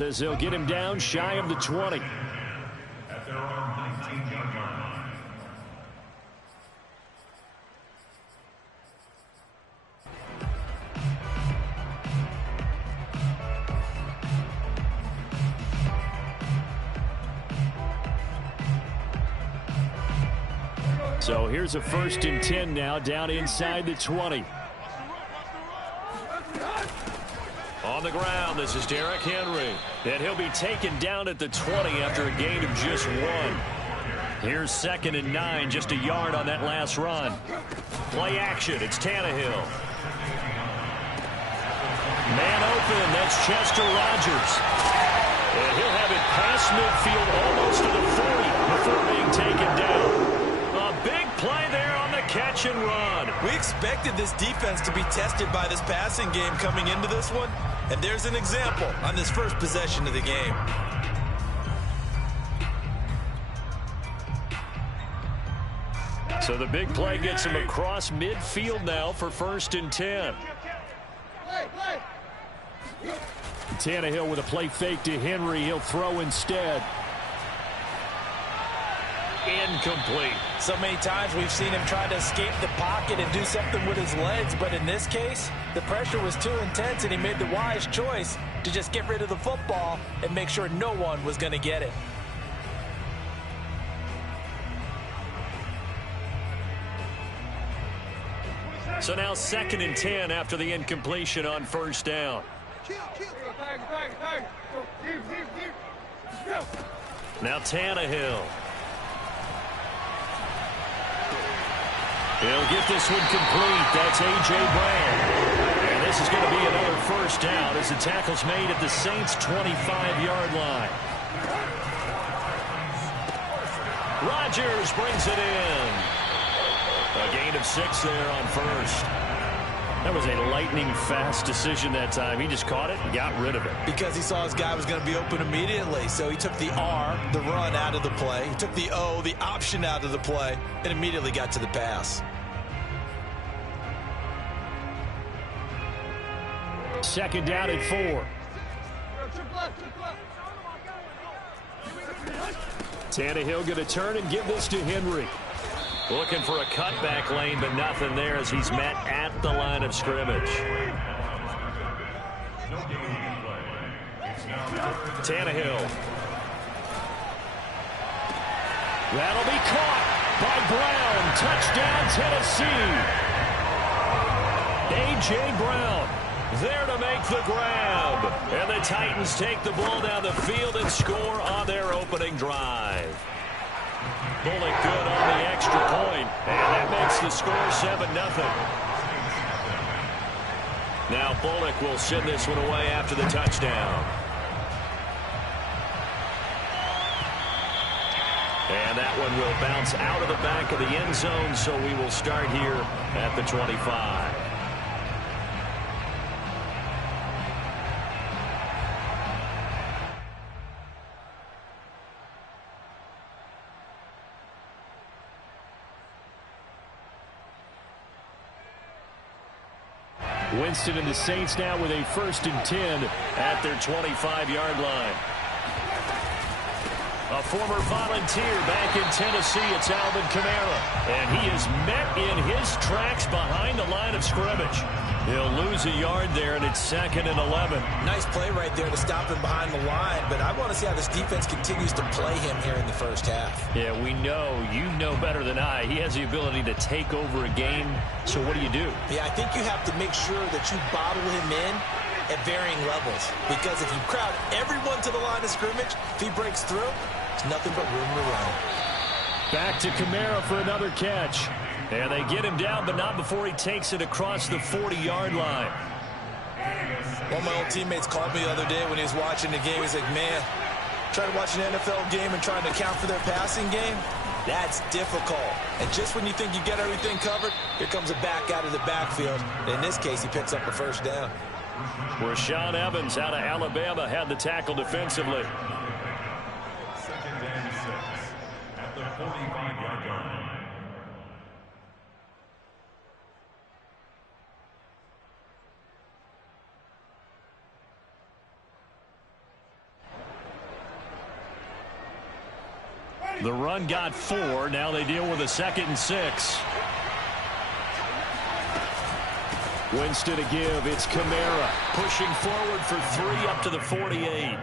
As he'll get him down shy of the 20. At their own 19-yard line. So here's a 1st and 10 now, down inside the 20. On the ground, this is Derrick Henry. And he'll be taken down at the 20 after a gain of just 1. Here's 2nd and 9, just a yard on that last run. Play action, it's Tannehill. Man open, that's Chester Rogers. And he'll have it past midfield almost to the 40 before being taken down. A big play there on the catch and run. We expected this defense to be tested by this passing game coming into this one. And there's an example on this first possession of the game. So the big play gets him across midfield now for 1st and 10. Tannehill with a play fake to Henry. He'll throw instead. Incomplete. So many times we've seen him try to escape the pocket and do something with his legs, but in this case, the pressure was too intense and he made the wise choice to just get rid of the football and make sure no one was going to get it. So now 2nd and 10 after the incompletion on 1st down. Now Tannehill. He'll get this one complete. That's A.J. Brown. And this is going to be another 1st down as the tackle's made at the Saints' 25-yard line. Rodgers brings it in. A gain of 6 there on 1st. That was a lightning-fast decision that time. He just caught it and got rid of it. Because he saw his guy was going to be open immediately. So he took the R, the run, out of the play. He took the O, the option, out of the play, and immediately got to the pass. 2nd down at 4. Tannehill going to turn and give this to Henry. Looking for a cutback lane, but nothing there as he's met at the line of scrimmage. Tannehill. That'll be caught by Brown. Touchdown, Tennessee. A.J. Brown there to make the grab. And the Titans take the ball down the field and score on their opening drive. Bullock good on the extra point, and that makes the score 7-0. Now Bullock will send this one away after the touchdown. And that one will bounce out of the back of the end zone, so we will start here at the 25. Winston and the Saints now with a 1st and 10 at their 25-yard line. A former volunteer back in Tennessee, it's Alvin Kamara. And he is met in his tracks behind the line of scrimmage. He'll lose a yard there, and it's 2nd and 11. Nice play right there to stop him behind the line, but I want to see how this defense continues to play him here in the first half. Yeah, we know, you know better than I, he has the ability to take over a game, so what do you do? Yeah, I think you have to make sure that you bottle him in at varying levels, because if you crowd everyone to the line of scrimmage, if he breaks through, there's nothing but room to run. Back to Kamara for another catch. And they get him down, but not before he takes it across the 40-yard line. One of my old teammates called me the other day when he was watching the game. He's like, man, trying to watch an NFL game and trying to account for their passing game, that's difficult. And just when you think you get everything covered, here comes a back out of the backfield. In this case, he picks up a 1st down. Rashaan Evans out of Alabama had the tackle defensively. 2nd and 6 at the 45-yard line. The run got 4. Now they deal with a 2nd and 6. Winston to give. It's Kamara pushing forward for 3 up to the 48.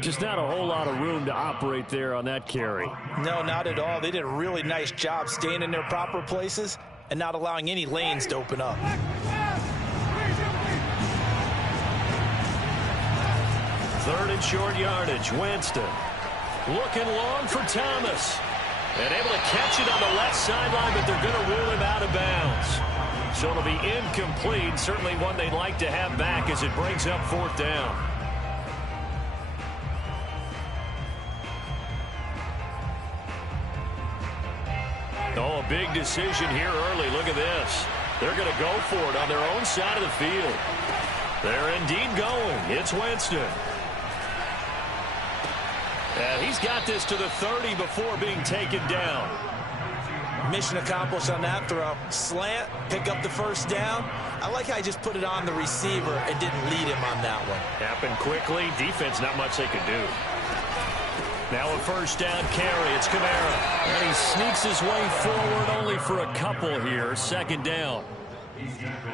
Just not a whole lot of room to operate there on that carry. No, not at all. They did a really nice job staying in their proper places and not allowing any lanes to open up. Third and short yardage. Winston looking long for Thomas. And able to catch it on the left sideline, but they're going to rule him out of bounds. So it'll be incomplete. Certainly one they'd like to have back as it brings up 4th down. Oh, a big decision here early. Look at this. They're going to go for it on their own side of the field. They're indeed going. It's Winston. And he's got this to the 30 before being taken down. Mission accomplished on that throw. Slant, pick up the 1st down. I like how he just put it on the receiver and didn't lead him on that one. Happened quickly. Defense, not much they could do. Now a 1st down carry. It's Kamara. And he sneaks his way forward only for a couple here. 2nd down.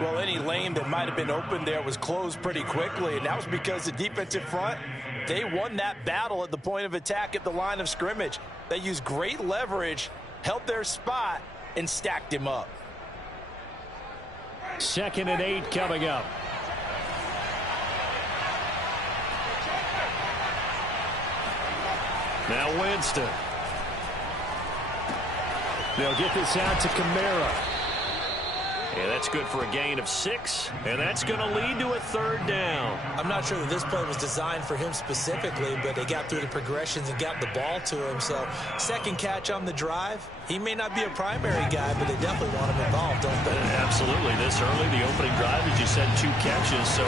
Well, any lane that might have been open there was closed pretty quickly, and that was because the defensive front, they won that battle at the point of attack at the line of scrimmage. They used great leverage, held their spot, and stacked him up. 2nd and 8 coming up. Now Winston. They'll get this out to Kamara. Yeah, that's good for a gain of 6, and that's going to lead to a 3rd down. I'm not sure that this play was designed for him specifically, but they got through the progressions and got the ball to him. So 2nd catch on the drive. He may not be a primary guy, but they definitely want him involved, don't they? Absolutely. This early, the opening drive, as you said, 2 catches. So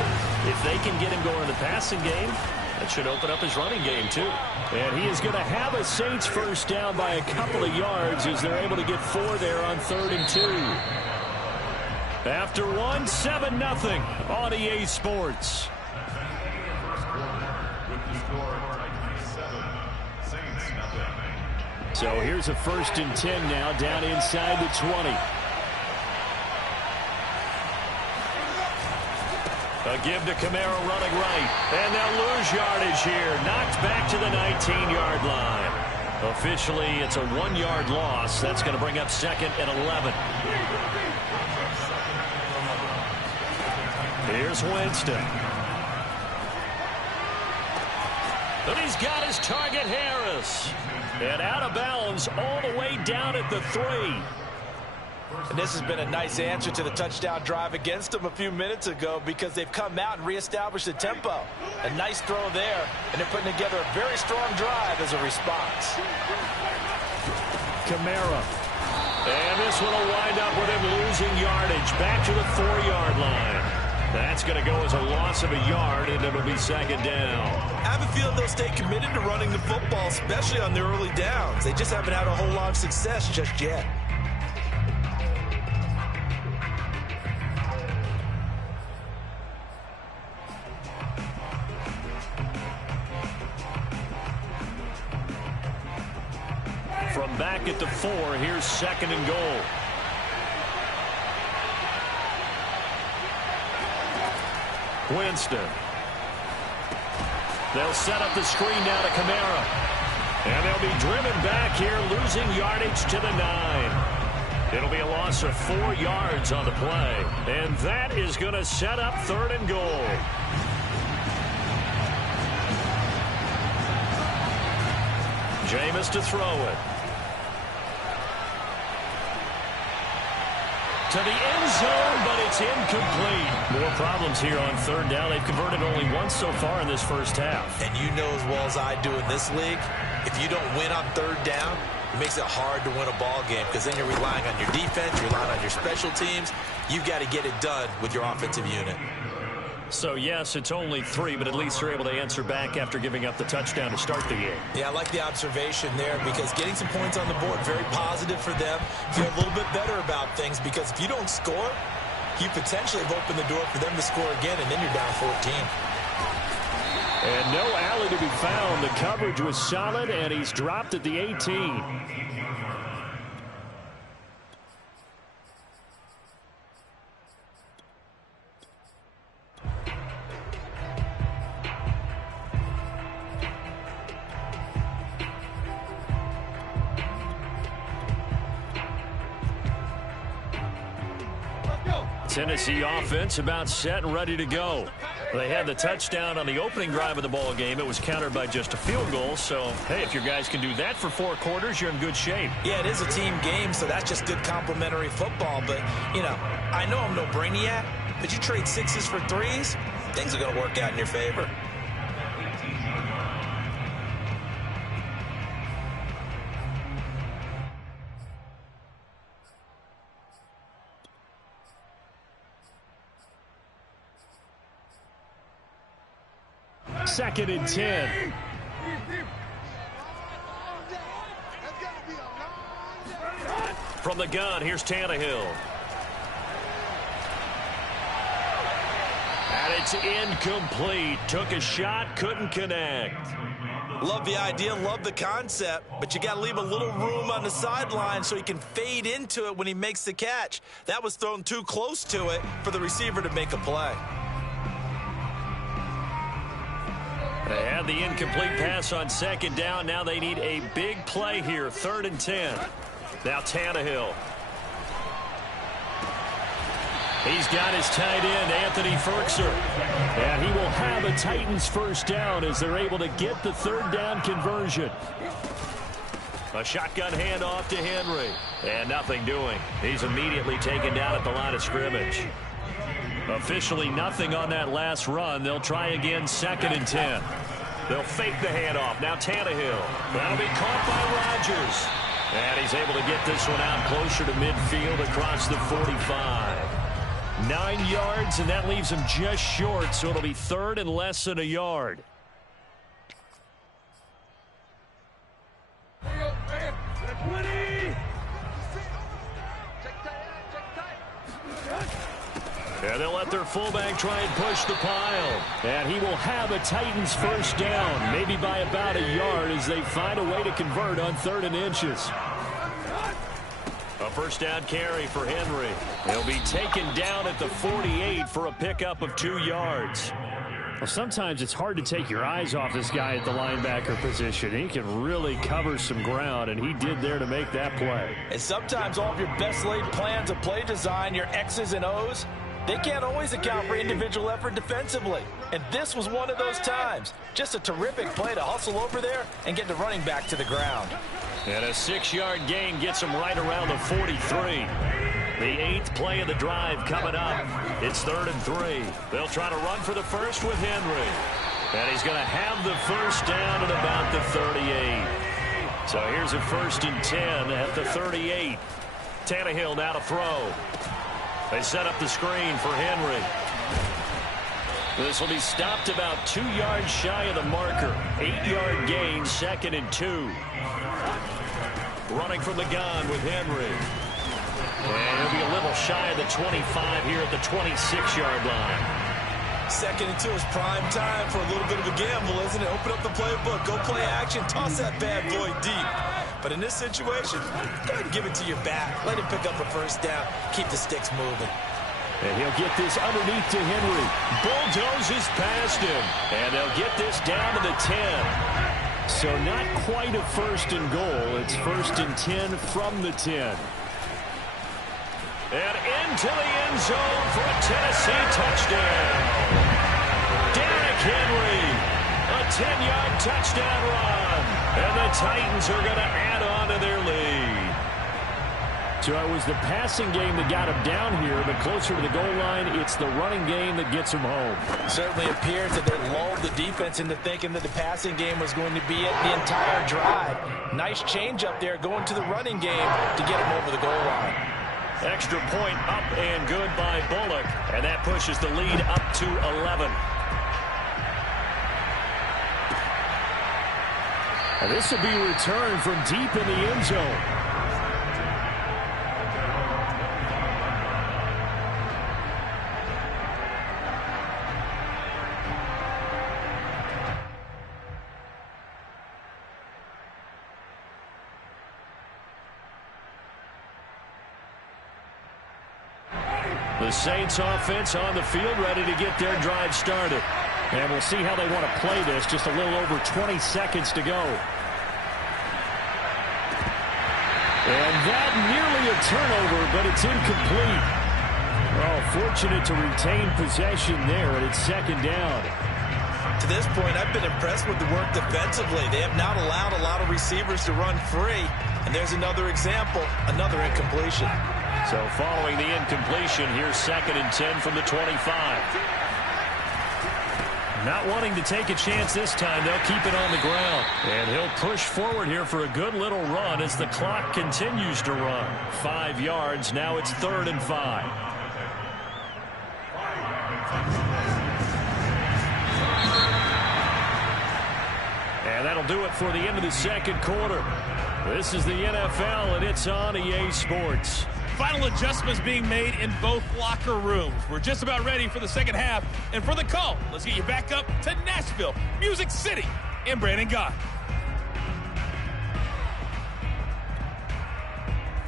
if they can get him going in the passing game, that should open up his running game, too. And he is going to have a Saints 1st down by a couple of yards as they're able to get 4 there on 3rd and 2. After 1, 7-0 on EA Sports. So here's a 1st and 10 now down inside the 20. A give to Kamara running right. And they'll lose yardage here. Knocked back to the 19-yard line. Officially, it's a 1-yard loss. That's going to bring up 2nd and 11. Here's Winston. And he's got his target, Harris. And out of bounds all the way down at the 3. And this has been a nice answer to the touchdown drive against them a few minutes ago because they've come out and reestablished the tempo. A nice throw there, and they're putting together a very strong drive as a response. Kamara. And this one will wind up with him losing yardage back to the 4-yard line. That's going to go as a loss of a yard, and it'll be 2nd down. I have a feeling they'll stay committed to running the football, especially on their early downs. They just haven't had a whole lot of success just yet. From back at the 4, here's 2nd and goal. Winston. They'll set up the screen now to Kamara. And they'll be driven back here, losing yardage to the 9. It'll be a loss of 4 yards on the play. And that is going to set up 3rd and goal. Jameis to throw it. To the end zone, but it's incomplete. More problems here on 3rd down. They've converted only once so far in this first half. And you know as well as I do in this league, if you don't win on 3rd down, it makes it hard to win a ball game because then you're relying on your defense, you're relying on your special teams. You've got to get it done with your offensive unit. So, yes, it's only 3, but at least they're able to answer back after giving up the touchdown to start the game. Yeah, I like the observation there because getting some points on the board, very positive for them. Feel a little bit better about things because if you don't score, you potentially have opened the door for them to score again, and then you're down 14. And no alley to be found. The coverage was solid, and he's dropped at the 18. Tennessee offense about set and ready to go. They had the touchdown on the opening drive of the ball game. It was countered by just a field goal. So, hey, if your guys can do that for 4 quarters, you're in good shape. Yeah, it is a team game, so that's just good complementary football. But, you know, I know I'm no brainiac, but you trade 6s for 3s, things are going to work out in your favor. Second and 10. From the gun, here's Tannehill. And it's incomplete. Took a shot, couldn't connect. Love the idea, love the concept, but you got to leave a little room on the sideline so he can fade into it when he makes the catch. That was thrown too close to it for the receiver to make a play. They had the incomplete pass on second down. Now they need a big play here. 3rd and 10. Now Tannehill. He's got his tight end, Anthony Firkser. And he will have a Titans first down as they're able to get the 3rd down conversion. A shotgun handoff to Henry. And nothing doing. He's immediately taken down at the line of scrimmage. Officially nothing on that last run. They'll try again 2nd and 10. They'll fake the handoff. Now Tannehill. That'll be caught by Rodgers. And he's able to get this one out closer to midfield across the 45. 9 yards, and that leaves him just short, so it'll be 3rd and less than a yard. And they'll let their fullback try and push the pile. And he will have a Titans first down, maybe by about a yard as they find a way to convert on 3rd and inches. A first down carry for Henry. He'll be taken down at the 48 for a pickup of 2 yards. Well, sometimes it's hard to take your eyes off this guy at the linebacker position. He can really cover some ground, and he did there to make that play. And sometimes all of your best laid plans of play design, your X's and O's, they can't always account for individual effort defensively. And this was one of those times. Just a terrific play to hustle over there and get the running back to the ground. And a 6-yard gain gets him right around the 43. The 8th play of the drive coming up. It's 3rd and 3. They'll try to run for the first with Henry. And he's going to have the first down at about the 38. So here's a 1st and 10 at the 38. Tannehill now to throw. They set up the screen for Henry. This will be stopped about 2 yards shy of the marker. 8-yard gain, 2nd and 2. Running from the gun with Henry. And he'll be a little shy of the 25 here at the 26-yard line. 2nd and 2 is prime time for a little bit of a gamble, isn't it? Open up the playbook, go play action, toss that bad boy deep. But in this situation, go ahead and give it to your back. Let him pick up a first down. Keep the sticks moving. And he'll get this underneath to Henry. Bulldozes past him. And they'll get this down to the 10. So not quite a 1st and goal. It's 1st and 10 from the 10. And into the end zone for a Tennessee touchdown. Derrick Henry, a 10-yard touchdown run. And the Titans are going to add on to their lead. So it was the passing game that got him down here, but closer to the goal line, it's the running game that gets him home. Certainly appears that they lulled the defense into thinking that the passing game was going to be it the entire drive. Nice change up there going to the running game to get him over the goal line. Extra point up and good by Bullock, and that pushes the lead up to 11. And this will be returned from deep in the end zone. The Saints offense on the field, ready to get their drive started. And we'll see how they want to play this. Just a little over 20 seconds to go. And that nearly a turnover, but it's incomplete. Oh, fortunate to retain possession there, and it's second down. To this point, I've been impressed with the work defensively. They have not allowed a lot of receivers to run free. And there's another example, another incompletion. So following the incompletion, here's second and 10 from the 25. Not wanting to take a chance this time, they'll keep it on the ground. And he'll push forward here for a good little run as the clock continues to run. 5 yards, now it's 3rd and 5. And that'll do it for the end of the second quarter. This is the NFL, and it's on EA Sports. Final adjustments being made in both locker rooms. We're just about ready for the second half. And for the call, let's get you back up to Nashville, Music City, and Brandon Gaudin.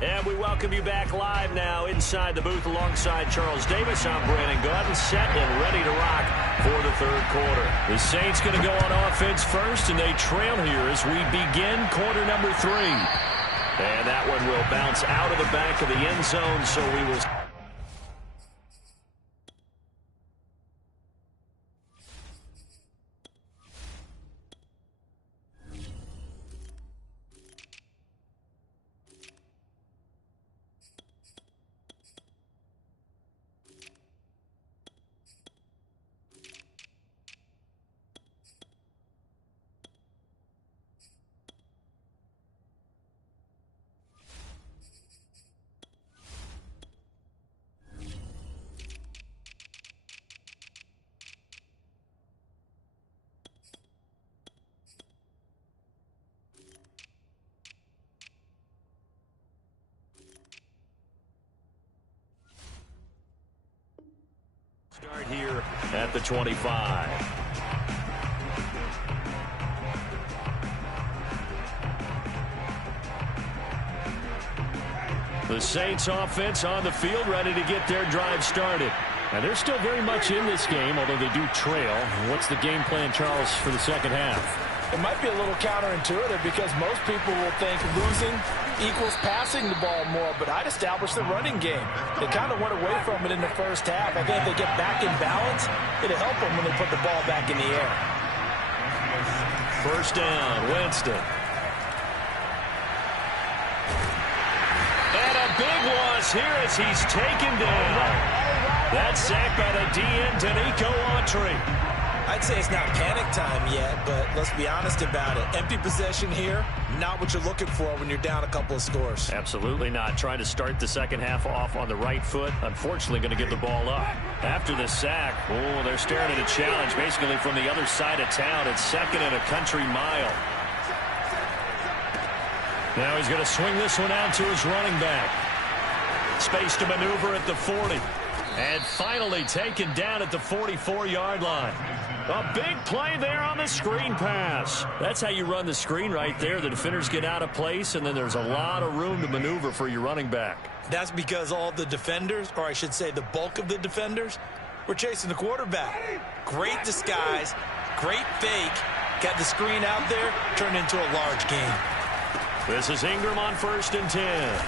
And we welcome you back live now inside the booth alongside Charles Davis. I'm Brandon Gaudin, set and ready to rock for the third quarter. The Saints going to go on offense first, and they trail here as we begin quarter number 3. And that one will bounce out of the back of the end zone, so we will... Start here at the 25. The Saints offense on the field, ready to get their drive started. And they're still very much in this game, although they do trail. What's the game plan, Charles, for the second half? It might be a little counterintuitive because most people will think losing equals passing the ball more, but I'd establish the running game. They kind of went away from it in the first half. I think if they get back in balance, it'll help them when they put the ball back in the air. First down, Winston. And a big loss here as he's taken down. That's sacked by the DN, Danico Autry. I'd say it's not panic time yet, but let's be honest about it. Empty possession here, not what you're looking for when you're down a couple of scores. Absolutely not. Trying to start the second half off on the right foot. Unfortunately, going to give the ball up. After the sack, oh, they're staring at a challenge basically from the other side of town. It's second and a country mile. Now he's going to swing this one out to his running back. Space to maneuver at the 40. And finally taken down at the 44-yard line. A big play there on the screen pass. That's how you run the screen right there. The defenders get out of place, and then there's a lot of room to maneuver for your running back. That's because all the defenders, or I should say the bulk of the defenders, were chasing the quarterback. Great disguise, great fake. Got the screen out there, turned into a large gain. This is Ingram on 1st and 10.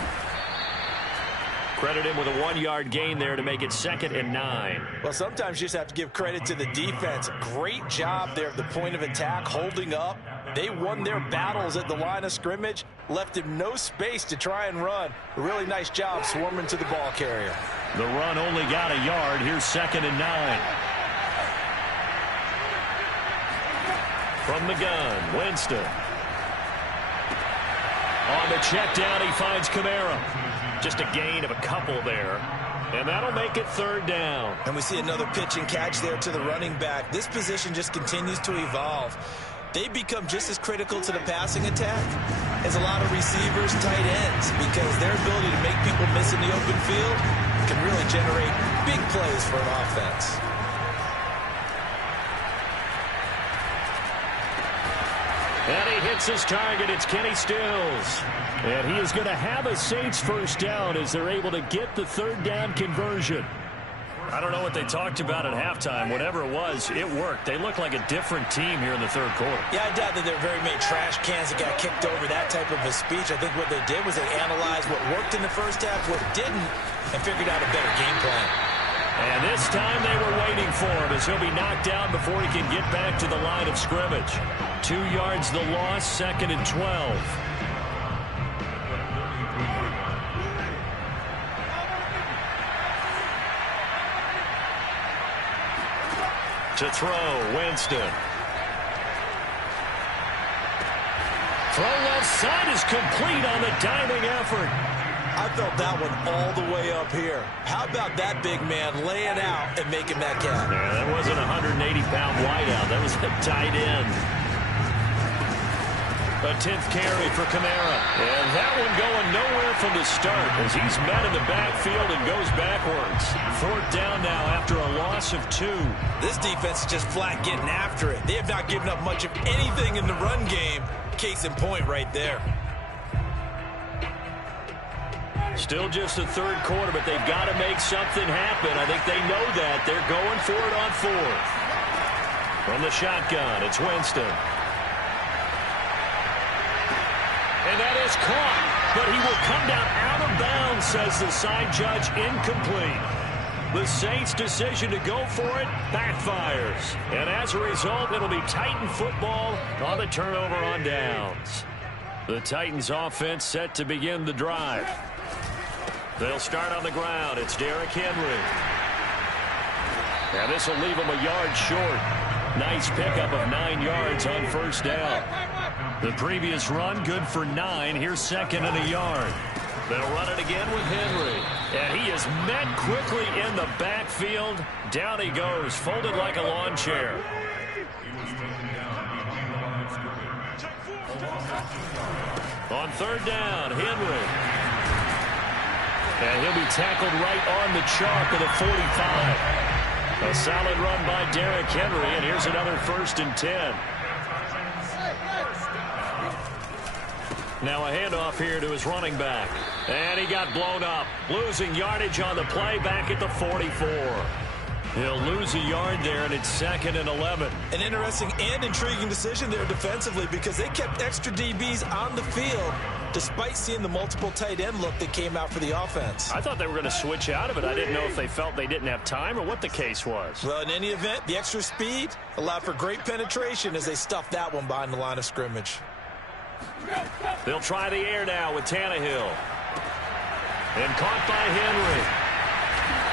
Credit him with a 1-yard gain there to make it 2nd and 9. Well, sometimes you just have to give credit to the defense. Great job there at the point of attack, holding up. They won their battles at the line of scrimmage, left him no space to try and run. A really nice job swarming to the ball carrier. The run only got a yard. Here's 2nd and 9. From the gun, Winston. On the check down, he finds Kamara. Just a gain of a couple there. And that'll make it 3rd down. And we see another pitch and catch there to the running back. This position just continues to evolve. They become just as critical to the passing attack as a lot of receivers, tight ends, because their ability to make people miss in the open field can really generate big plays for an offense. And he hits his target. It's Kenny Stills. And he is going to have a Saints first down as they're able to get the 3rd down conversion. I don't know what they talked about at halftime. Whatever it was, it worked. They looked like a different team here in the third quarter. Yeah, I doubt that there were very many trash cans that got kicked over, that type of a speech. I think what they did was they analyzed what worked in the first half, what didn't, and figured out a better game plan. And this time they were waiting for him as he'll be knocked down before he can get back to the line of scrimmage. 2 yards the loss, 2nd and 12. To throw, Winston. Throw left side is complete on the diving effort. I felt that one all the way up here. How about that big man laying out and making that catch? Yeah, that wasn't a 180-pound wideout. That was a tight end. A 10th carry for Kamara. And that one going nowhere from the start as he's met in the backfield and goes backwards. 4th down now after a loss of 2. This defense is just flat getting after it. They have not given up much of anything in the run game. Case in point right there. Still just the third quarter, but they've got to make something happen. I think they know that. They're going for it on 4th. From the shotgun, it's Winston. And that is caught, but he will come down out of bounds, says the side judge, incomplete. The Saints' decision to go for it backfires. And as a result, it'll be Titan football on the turnover on downs. The Titans offense set to begin the drive. They'll start on the ground. It's Derrick Henry. And this will leave him a yard short. Nice pickup of 9 yards on 1st down. The previous run, good for 9. Here's 2nd and a yard. They'll run it again with Henry. And he is met quickly in the backfield. Down he goes, folded like a lawn chair. On 3rd down, Henry. And he'll be tackled right on the chalk at the 45. A solid run by Derrick Henry, and here's another 1st and 10. Now a handoff here to his running back. And he got blown up. Losing yardage on the play back at the 44. He'll lose a yard there, and it's 2nd and 11. An interesting and intriguing decision there defensively because they kept extra DBs on the field despite seeing the multiple tight end look that came out for the offense. I thought they were going to switch out of it. I didn't know if they felt they didn't have time or what the case was. Well, in any event, the extra speed allowed for great penetration as they stuffed that one behind the line of scrimmage. They'll try the air now with Tannehill. And caught by Henry.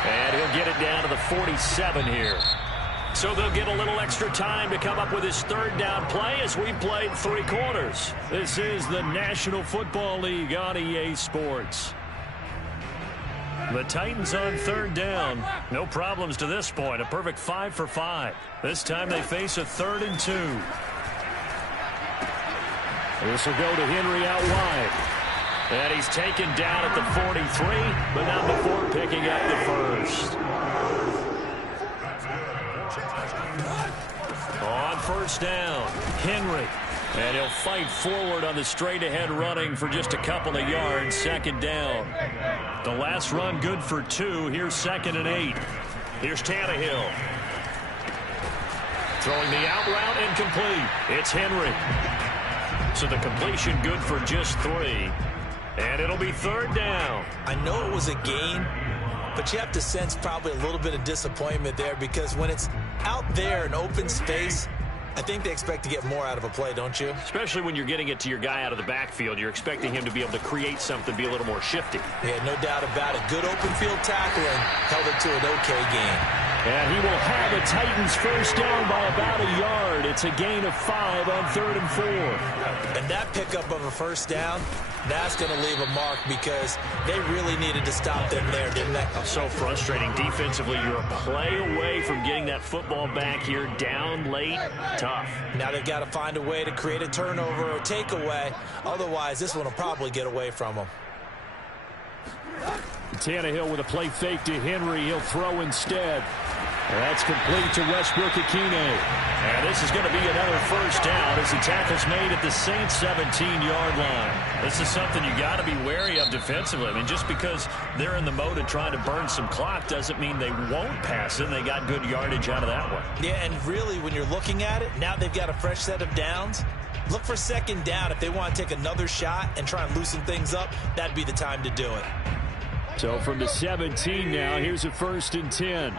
And he'll get it down to the 47 here. So they'll get a little extra time to come up with his 3rd down play as we played 3 quarters. This is the National Football League on EA Sports. The Titans on 3rd down. No problems to this point. A perfect 5 for 5. This time they face a 3rd and 2. This will go to Henry out wide. And he's taken down at the 43, but not before picking up the 1st. On 1st down, Henry. And he'll fight forward on the straight-ahead running for just a couple of yards. 2nd down. The last run good for 2. Here's 2nd and 8. Here's Tannehill. Throwing the out route incomplete. It's Henry. So the completion good for just 3. And it'll be 3rd down. I know it was a gain, but you have to sense probably a little bit of disappointment there because when it's out there in open space, I think they expect to get more out of a play, don't you? Especially when you're getting it to your guy out of the backfield. You're expecting him to be able to create something, be a little more shifty. Yeah, no doubt about it. Good open field tackling held it to an okay game. And he will have a Titans 1st down by about a yard. It's a gain of 5 on 3rd and 4. And that pickup of a 1st down, that's going to leave a mark because they really needed to stop them there, didn't they? So frustrating defensively. You're a play away from getting that football back here down late. Tough. Now they've got to find a way to create a turnover or takeaway. Otherwise, this one will probably get away from them. Tannehill with a play fake to Henry. He'll throw instead. That's complete to Westbrook-Ikhine. And this is going to be another first down as the tackle's made at the Saints 17-yard line. This is something you got to be wary of defensively. I mean, just because they're in the mode of trying to burn some clock doesn't mean they won't pass it. They got good yardage out of that one. Yeah, and really, when you're looking at it, now they've got a fresh set of downs. Look for second down. If they want to take another shot and try and loosen things up, that'd be the time to do it. So from the 17 now, here's a 1st and 10.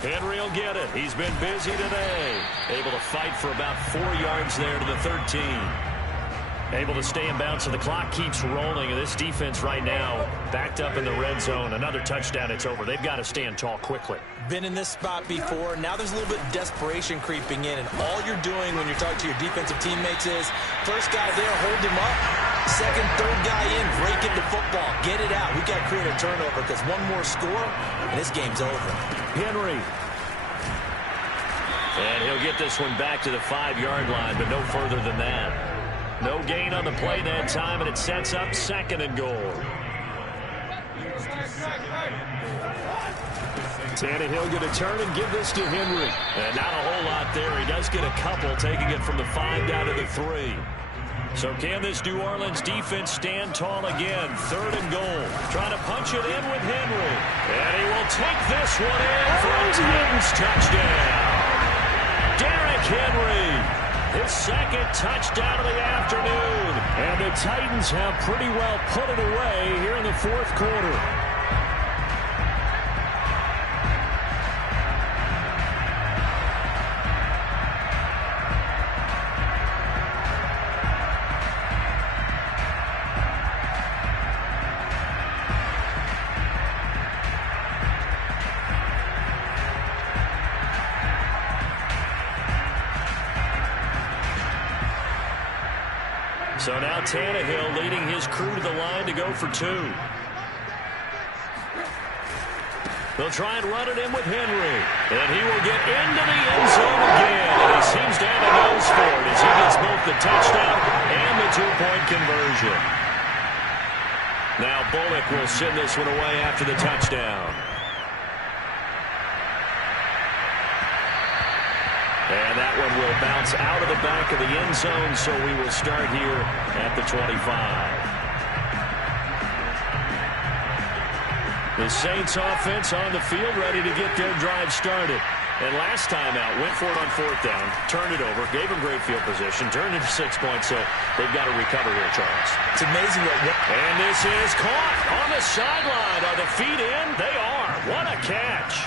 Henry will get it. He's been busy today. Able to fight for about 4 yards there to the 13. Able to stay in bounds, so the clock keeps rolling. And this defense right now backed up in the red zone. Another touchdown, it's over. They've got to stand tall quickly. Been in this spot before. Now there's a little bit of desperation creeping in. And all you're doing when you're talking to your defensive teammates is, first guy there, hold him up. Second, third guy in, break into football. Get it out. We've got to create a turnover because one more score, and this game's over. Henry. And he'll get this one back to the 5-yard line, but no further than that. No gain on the play that time, and it sets up 2nd and goal. Tannehill going to turn and give this to Henry. And not a whole lot there. He does get a couple, taking it from the 5 down to the 3. So can this New Orleans defense stand tall again? 3rd and goal. Trying to punch it in with Henry. And he will take this one in for a Titans touchdown. Derrick Henry. His 2nd touchdown of the afternoon. And the Titans have pretty well put it away here in the 4th quarter. So now Tannehill leading his crew to the line to go for 2. They'll try and run it in with Henry. And he will get into the end zone again. And he seems to have a nose for it as he gets both the touchdown and the 2-point conversion. Now Bullock will send this one away after the touchdown. And that one will bounce out of the back of the end zone, so we will start here at the 25. The Saints offense on the field, ready to get their drive started. And last time out, went for it on 4th down, turned it over, gave them great field position, turned it to 6 points, so they've got to recover here, Charles. It's amazing what... And this is caught on the sideline. Are the feet in? They are. What a catch.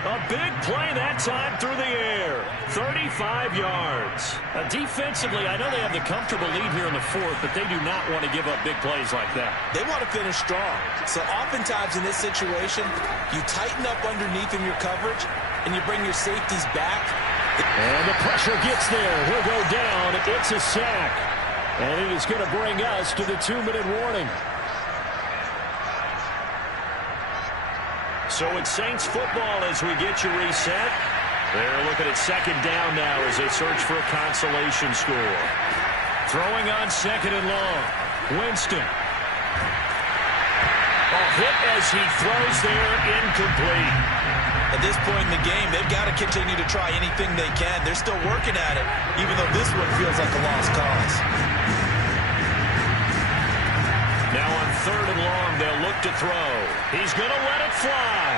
A big play that time through the air. 35 yards. Defensively, I know they have the comfortable lead here in the 4th, but they do not want to give up big plays like that. They want to finish strong. So oftentimes in this situation, you tighten up underneath in your coverage, and you bring your safeties back. And the pressure gets there. He'll go down. It's a sack. And it is going to bring us to the 2-minute warning. So it's Saints football as we get you reset. They're looking at 2nd down now as they search for a consolation score. Throwing on 2nd and long. Winston. A hit as he throws there, incomplete. At this point in the game, they've got to continue to try anything they can. They're still working at it, even though this one feels like a lost cause. Now on 3rd and long, they'll look to throw. He's going to let it fly.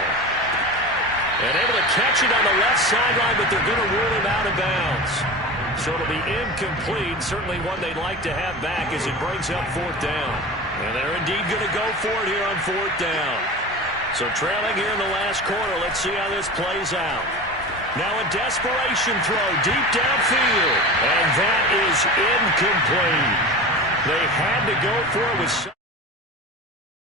And able to catch it on the left sideline, but they're going to rule him out of bounds. So it'll be incomplete, certainly one they'd like to have back as it brings up 4th down. And they're indeed going to go for it here on 4th down. So trailing here in the last quarter, let's see how this plays out. Now a desperation throw deep downfield. And that is incomplete. They had to go for it with...